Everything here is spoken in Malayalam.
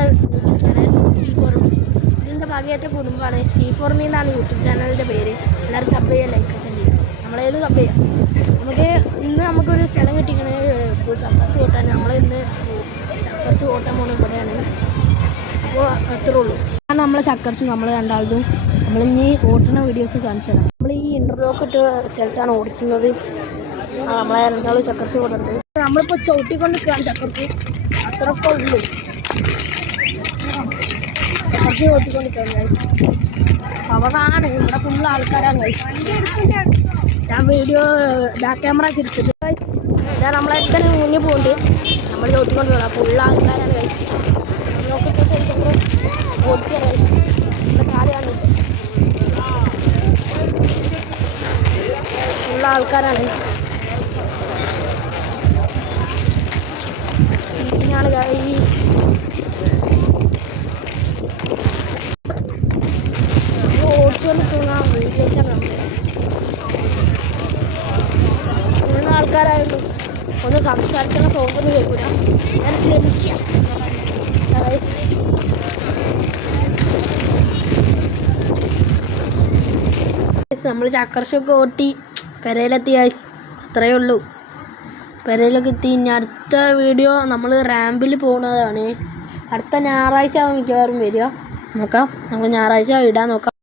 YouTube channel C4 Me. ഇതിൻ്റെ ഭാഗ്യത്തെ കുടുംബമാണ്. C4 Me എന്നാണ് യൂട്യൂബ് ചാനലിൻ്റെ പേര്. എല്ലാവരും സബ് ചെയ്യുക, ലൈക്ക് ഒക്കെ ചെയ്യുക. നമ്മളേലും സബ് ചെയ്യാം. നമുക്കൊരു സ്ഥലം കിട്ടിക്കണേ ചക്കർച്ച് ഓട്ടാൻ. നമ്മളിന്ന് ചക്കർച്ച് ഓട്ടാൻ പോകുന്ന ഇവിടെയാണ്. അപ്പോൾ അത്രേ ഉള്ളൂ. അതാണ് നമ്മളെ ചക്കർച്ച് നമ്മൾ രണ്ടാളും നമ്മളിനി ഓട്ടുന്ന വീഡിയോസ് കാണിച്ചു തരാം. നമ്മൾ ഈ ഇൻ്റർലോക്ക് ഇട്ട സ്ഥലത്താണ് ഓടിക്കുന്നത്. നമ്മളെ രണ്ടാളും ചക്കർച്ച് ഓടുന്നത്. നമ്മളിപ്പോൾ ചവിട്ടിക്കൊണ്ടിരിക്കുകയാണ് ചക്കർച്ച്. അത്രയൊക്കെ ഉള്ളൂ. ചക്കർച്ച് ഓട്ടിക്കൊണ്ടിരിക്കുകയാണ്. അവറാണ് ഇവിടെ ഫുള്ള് ആൾക്കാരാണ്. ഞാൻ വീഡിയോ ബാക്ക് ക്യാമറ ഒക്കെ എടുത്തിട്ട് ഞാൻ നമ്മളൊക്കെ മുന്നിൽ പോകുന്നുണ്ട്. നമ്മൾ ഓടിക്കൊണ്ട് പോകണം. ഫുള്ള് ആൾക്കാരാണ് കഴിച്ചത്. ഓടിക്കുക കാലാണ് ഫുള്ള് ആൾക്കാരാണ്. ഞാൻ ഈ ഓടിച്ചുകൊണ്ട് പോകുന്ന വീഡിയോസാണ് നമ്മൾ. ഫുള്ള് ആൾക്കാരായിരുന്നു. ഒന്ന് സംസാരിക്കുന്ന സോങ്ങൊന്നും കേൾക്കില്ല. ഞാൻ ശ്രമിക്കാം. നമ്മൾ ചക്കർച്ചൊക്കെ ഓട്ടി പെരയിലെത്തി. അത്രയേ ഉള്ളൂ. പെരയിലൊക്കെ എത്തി. ഇനി അടുത്ത വീഡിയോ നമ്മൾ റാമ്പിൽ പോകുന്നതാണ്. അടുത്ത ഞായറാഴ്ച ആവും മിക്കവാറും വരിക. നോക്കാം. നമുക്ക് ഞായറാഴ്ച ഇടാൻ നോക്കാം.